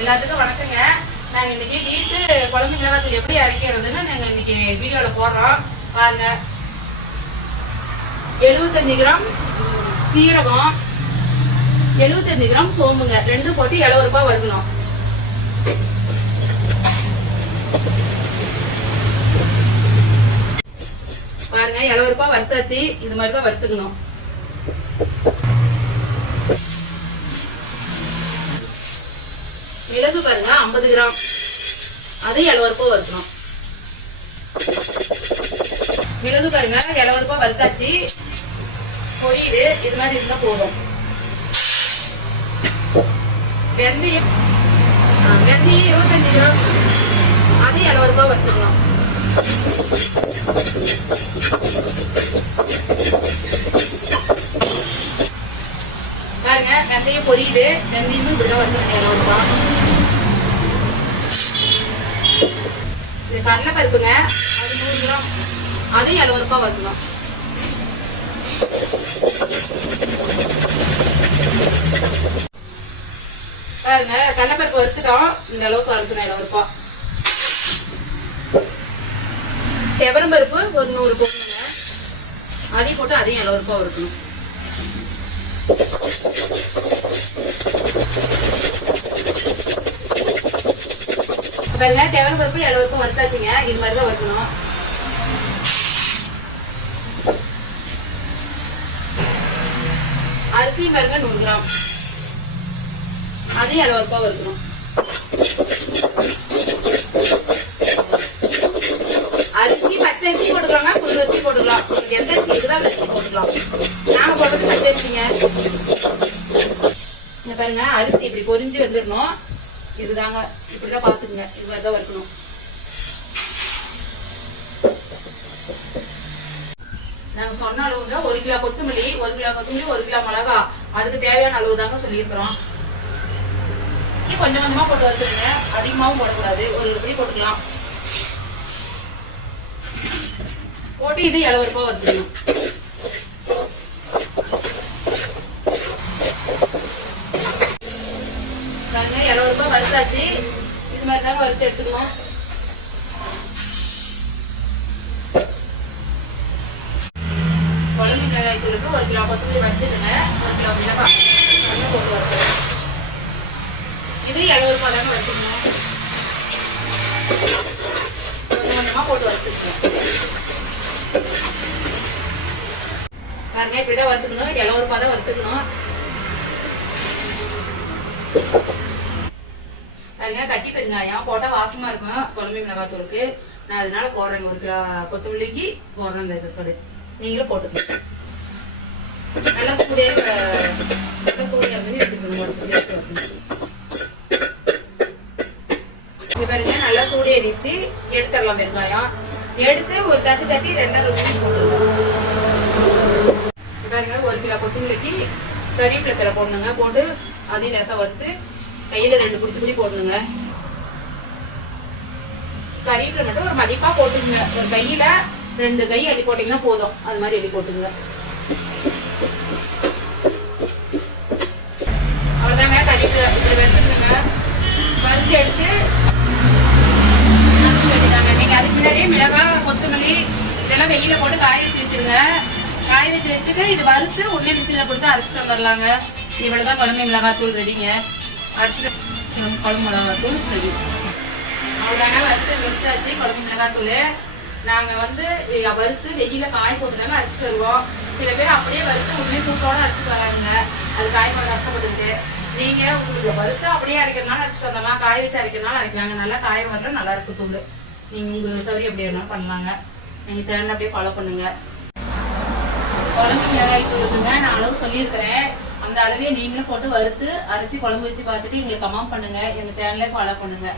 எல்லாத்துக்கும் வணக்கங்க. நாங்கள் இன்னைக்கு வீட்டு குழம்பு மிளகாத்தூள் எப்படி அரைக்கிறதுன்னு நாங்கள் இன்னைக்கு வீடியோவில் போடுறோம். பாருங்க. எழுபத்தஞ்சு கிராம் சீரகம் எழுபத்தஞ்சு கிராம் சோம்புங்க. ரெண்டும் போட்டு எழுபது ரூபாய் வருகணும் பாருங்க எழுபது ரூபாய் வறுத்தாச்சு. இந்த மாதிரி தான் வறுத்துக்கணும் மிளகு பாருங்க ஐம்பது கிராம். அது எழுபது ரூபாய் வறுக்கணும் மிளகு பாருங்க எழுபது ரூபாய் வறுத்தாச்சு. பொரியுது. இது மாதிரி இருந்தால் போதும். வெந்தயம் வெந்தயம் இருபத்தஞ்சு கிராம். அது எழுபது ரூபாய் வறுத்துக்கலாம். பாருங்க வெந்தயம் பொரியுது. வெந்தயமும் இப்படிதான் வறுத்துக்கணும் எழுபது ரூபாய் இது கடலை பருப்புங்க. அது நூறு கிராம். அதையும் எழுபது ரூபாய் வறுக்கணும் பாருங்க கடலைப்பருப்பு வறுத்துட்டோம் இந்த அளவுக்கு வறுக்கணும் எழுபது ரூபாய் செவரம் பருப்பு ஒரு நூறு போடணுங்க அதையும் போட்டு அதையும் எழுபது ரூபாய் வறுக்கணும். பாருங்க செவரம் பருப்பு எழுபது வறுத்தாச்சுங்க. இது மாதிரி தான் வறுக்கணும். அரிசி பாருங்க நூறு கிராம். அதையும் எழுபது ரூபாய் வறுக்கணும். அரிசி பச்சை அரிசி போட்டுக்கலாங்க புது அரிசி போட்டுக்கலாம். உங்களுக்கு எந்த அரிசி இதுதான் அரிசி போட்டுக்கலாம். நாங்க போடுறது பச்சை அரிசிங்க. இந்த பாருங்க அரிசி இப்படி பொரிஞ்சு வந்துடணும். இதுதாங்க. இப்படிதான் பாத்துக்குங்க இது மாதிரி தான் வறுக்கணும். நாங்க சொன்ன அளவுங்க ஒரு கிலோ கொத்தமல்லி ஒரு கிலோ கொத்தமல்லி ஒரு கிலோ மிளகா. அதுக்கு தேவையான அளவு தாங்க சொல்லியிருக்கிறோம் கொஞ்சம் கொஞ்சமா போட்டு வச்சுருங்க அதிகமாகவும் போடக்கூடாது. ஒரு இப்படி போட்டுக்கலாம். போட்டு இது எழுபது ரூபாய் வறுத்தாச்சு இது மாதிரி தாங்க வறுத்து எடுத்துக்கணும். குழம்பு மிளகாய் தூளுக்கு ஒரு கிலோ கொத்தமல்லி வறுத்துதுங்க ஒரு கிலோ மிளகாய் நல்லா போட்டு வறுக்கணும் இது எழுபது ரூபாய் தாங்க வறுத்துக்கணும் கொஞ்சம் கொஞ்சமாக போட்டு வறுத்துக்கணும். பாருங்க இப்படிதான் வறுத்துக்கணும். எழுபது ரூபாய் தான் வறுத்துக்கணும். பாருங்க கட்டி பெருங்காயம் போட்டா வாசமா இருக்கும். குழம்பு மிளகாத்தூளுக்கு. நான் அதனால போடுறேங்க ஒரு கிலோ கொத்தமல்லிக்கு போடுறேன் இந்த இதை சொல்லி. நீங்களும் போட்டுக்கோங்க. நல்லா சூடே நல்லா சூடியா இருந்து எடுத்துக்கணும் பாருங்க நல்லா சூடு ஏறிடுச்சு எடுத்துடலாம் வெங்காயம். எடுத்து ஒரு தட்டி தட்டி ரெண்டாவது ஊற்றி போட்டுருவோம் பாருங்க ஒரு கிலோ கொத்தமல்லிக்கு கறிவேப்பிலை போடணுங்க. போட்டு அதையும் லேசாக வறுத்து கையில் ரெண்டு பிடிச்சி பிடி போடணுங்க. கறிவேப்பிலை மட்டும் ஒரு மதிப்பா போட்டுக்குங்க. ஒரு கையில ரெண்டு கை அடி போட்டீங்கன்னா போதும். அது மாதிரி அடி போட்டுங்க அவ்வளோதாங்க கறிவேப்பிலை இப்படி வெட்டுங்க வறுத்து எடுத்து நீங்கள் அதுக்கு முன்னாடியே மிளகாய் கொத்தமல்லி இதெல்லாம் வெயில போட்டு காய வச்சு வச்சிருங்க. காய வச்சு வச்சுட்டு இது வறுத்து உடனே மிஷினில் கொடுத்து அரைச்சிட்டு வந்துடலாங்க இவ்வளவுதான் குழம்பு மிளகாய் தூள் ரெடிங்க. அரைச்சிட்டு குழம்பு மிளகாத்தூள் ரெடி அவ்வளோதாங்க. வறுத்து வச்சாச்சு குழம்பு மிளகாத்தூள். நாங்கள் வந்து வறுத்து வெயில காய் போட்டுதாங்க அரைச்சிட்டு வருவோம். சில பேர் அப்படியே வறுத்து உடனே சூப்பரோட அரைச்சிட்டு வராங்க. அது காய் போட கஷ்டப்படுது நீங்கள் உங்களுக்கு வறுத்து அப்படியே அரைக்கிறதுனால அரைச்சிட்டு வந்தலாம் காய் வச்சு அரைக்கிறதுனால அரைக்கலாங்க. நல்லா காய் வரல நல்லா இருக்கு தூள். நீங்கள் உங்கள் சௌரியம் எப்படி வேணாலும் பண்ணலாங்க. நீங்கள் சேனல் அப்படியே ஃபாலோ பண்ணுங்கள் குழம்பு மிளகாய் தூளுக்குங்க நான் அளவு சொல்லியிருக்கிறேன். அந்த அளவே நீங்களும் போட்டு வறுத்து அரைச்சி குழம்பு வச்சு பார்த்துட்டு எங்களுக்கு கமெண்ட் பண்ணுங்க. எங்க சேனலே ஃபாலோ பண்ணுங்க.